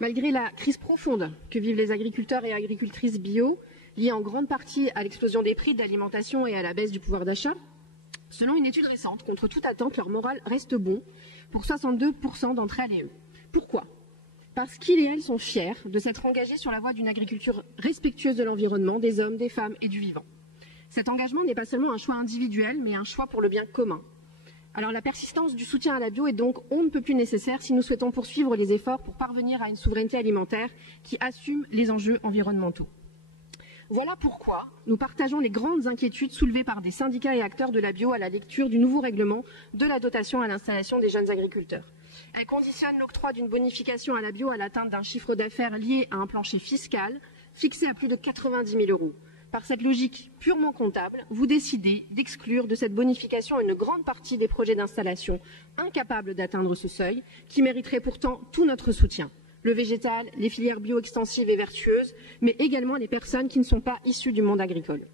Malgré la crise profonde que vivent les agriculteurs et agricultrices bio, liée en grande partie à l'explosion des prix de l'alimentation et à la baisse du pouvoir d'achat, selon une étude récente, contre toute attente, leur moral reste bon pour 62% d'entre elles et eux. Pourquoi? Parce qu'ils et elles sont fiers de s'être engagés sur la voie d'une agriculture respectueuse de l'environnement, des hommes, des femmes et du vivant. Cet engagement n'est pas seulement un choix individuel, mais un choix pour le bien commun. Alors la persistance du soutien à la bio est donc on ne peut plus nécessaire si nous souhaitons poursuivre les efforts pour parvenir à une souveraineté alimentaire qui assume les enjeux environnementaux. Voilà pourquoi nous partageons les grandes inquiétudes soulevées par des syndicats et acteurs de la bio à la lecture du nouveau règlement de la dotation à l'installation des jeunes agriculteurs. Elle conditionne l'octroi d'une bonification à la bio à l'atteinte d'un chiffre d'affaires lié à un plancher fiscal fixé à plus de 90 000 €. Par cette logique purement comptable, vous décidez d'exclure de cette bonification une grande partie des projets d'installation incapables d'atteindre ce seuil, qui mériteraient pourtant tout notre soutien. Le végétal, les filières bio extensives et vertueuses, mais également les personnes qui ne sont pas issues du monde agricole.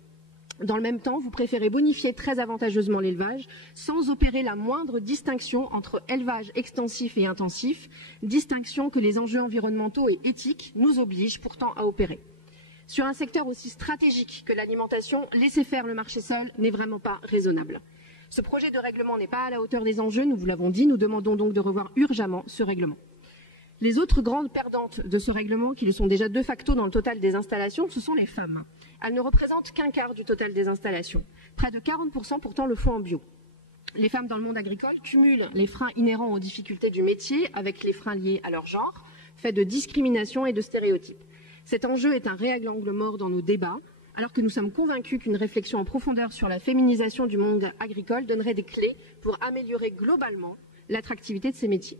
Dans le même temps, vous préférez bonifier très avantageusement l'élevage sans opérer la moindre distinction entre élevage extensif et intensif, distinction que les enjeux environnementaux et éthiques nous obligent pourtant à opérer. Sur un secteur aussi stratégique que l'alimentation, laisser faire le marché seul n'est vraiment pas raisonnable. Ce projet de règlement n'est pas à la hauteur des enjeux, nous vous l'avons dit, nous demandons donc de revoir urgemment ce règlement. Les autres grandes perdantes de ce règlement, qui le sont déjà de facto dans le total des installations, ce sont les femmes. Elles ne représentent qu'un quart du total des installations. Près de 40% pourtant le font en bio. Les femmes dans le monde agricole cumulent les freins inhérents aux difficultés du métier avec les freins liés à leur genre, faits de discrimination et de stéréotypes. Cet enjeu est un réel angle mort dans nos débats, alors que nous sommes convaincus qu'une réflexion en profondeur sur la féminisation du monde agricole donnerait des clés pour améliorer globalement l'attractivité de ces métiers.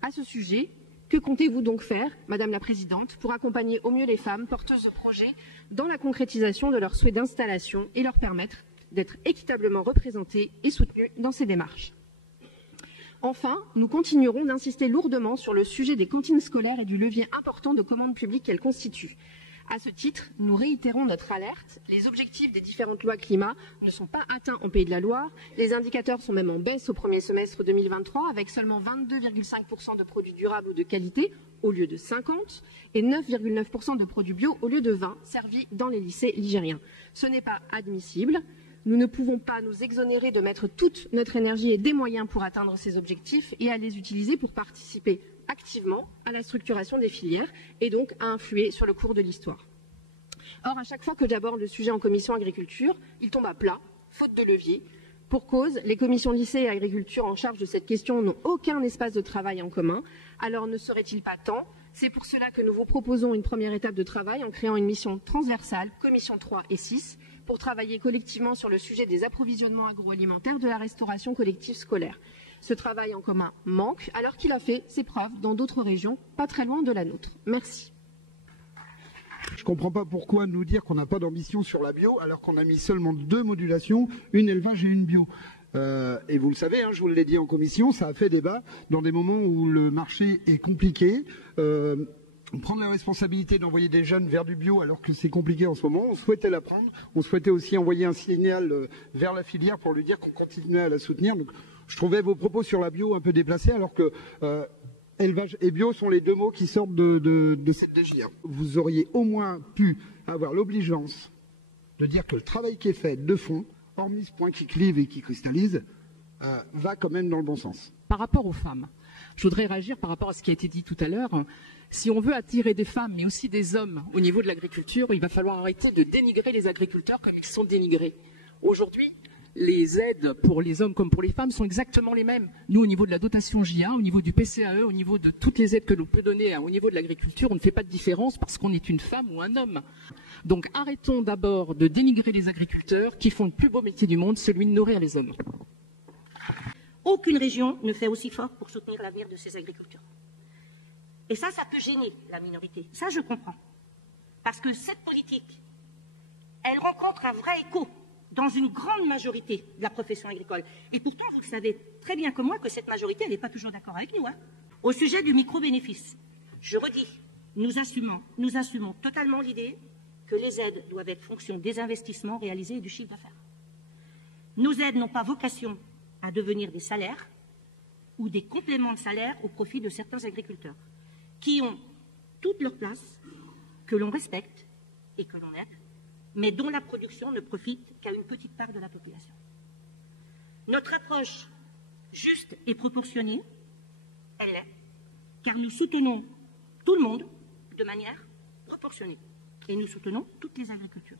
À ce sujet, que comptez-vous donc faire, Madame la Présidente, pour accompagner au mieux les femmes porteuses de projets dans la concrétisation de leurs souhaits d'installation et leur permettre d'être équitablement représentées et soutenues dans ces démarches? Enfin, nous continuerons d'insister lourdement sur le sujet des cantines scolaires et du levier important de commande publique qu'elles constituent. À ce titre, nous réitérons notre alerte. Les objectifs des différentes lois climat ne sont pas atteints en Pays de la Loire. Les indicateurs sont même en baisse au premier semestre 2023, avec seulement 22,5% de produits durables ou de qualité au lieu de 50 et 9,9% de produits bio au lieu de 20 servis dans les lycées ligériens. Ce n'est pas admissible. Nous ne pouvons pas nous exonérer de mettre toute notre énergie et des moyens pour atteindre ces objectifs et à les utiliser pour participer activement à la structuration des filières et donc à influer sur le cours de l'histoire. Or, à chaque fois que j'aborde le sujet en commission agriculture, il tombe à plat, faute de levier. Pour cause, les commissions lycée et agriculture en charge de cette question n'ont aucun espace de travail en commun. Alors ne serait-il pas temps? C'est pour cela que nous vous proposons une première étape de travail en créant une mission transversale, commission 3 et 6, pour travailler collectivement sur le sujet des approvisionnements agroalimentaires de la restauration collective scolaire. Ce travail en commun manque alors qu'il a fait ses preuves dans d'autres régions, pas très loin de la nôtre. Merci. Je ne comprends pas pourquoi nous dire qu'on n'a pas d'ambition sur la bio alors qu'on a mis seulement 2 modulations, une élevage et une bio. Et vous le savez, je vous l'ai dit en commission, ça a fait débat dans des moments où le marché est compliqué. Prendre la responsabilité d'envoyer des jeunes vers du bio alors que c'est compliqué en ce moment, on souhaitait la prendre. On souhaitait aussi envoyer un signal vers la filière pour lui dire qu'on continuait à la soutenir. Donc, je trouvais vos propos sur la bio un peu déplacés alors que élevage et bio sont les 2 mots qui sortent de cette DG. Vous auriez au moins pu avoir l'obligeance de dire que le travail qui est fait de fond, hormis ce point qui clive et qui cristallise, va quand même dans le bon sens. Par rapport aux femmes, je voudrais réagir par rapport à ce qui a été dit tout à l'heure. Si on veut attirer des femmes, mais aussi des hommes au niveau de l'agriculture, il va falloir arrêter de dénigrer les agriculteurs comme ils sont dénigrés. Aujourd'hui, les aides pour les hommes comme pour les femmes sont exactement les mêmes. Nous, au niveau de la dotation JA, au niveau du PCAE, au niveau de toutes les aides que l'on peut donner au niveau de l'agriculture, on ne fait pas de différence parce qu'on est une femme ou un homme. Donc arrêtons d'abord de dénigrer les agriculteurs qui font le plus beau métier du monde, celui de nourrir les hommes. Aucune région ne fait aussi fort pour soutenir l'avenir de ses agriculteurs. Et ça peut gêner la minorité. Ça, je comprends. Parce que cette politique, elle rencontre un vrai écho dans une grande majorité de la profession agricole. Et pourtant, vous le savez très bien comme moi que cette majorité, elle n'est pas toujours d'accord avec nous. Au sujet du micro-bénéfice, je redis, nous assumons totalement l'idée que les aides doivent être fonction des investissements réalisés et du chiffre d'affaires. Nos aides n'ont pas vocation à devenir des salaires ou des compléments de salaire au profit de certains agriculteurs qui ont toute leur place, que l'on respecte et que l'on aide, mais dont la production ne profite qu'à une petite part de la population. Notre approche juste et proportionnée, elle l'est, car nous soutenons tout le monde de manière proportionnée. Et nous soutenons toutes les agricultures.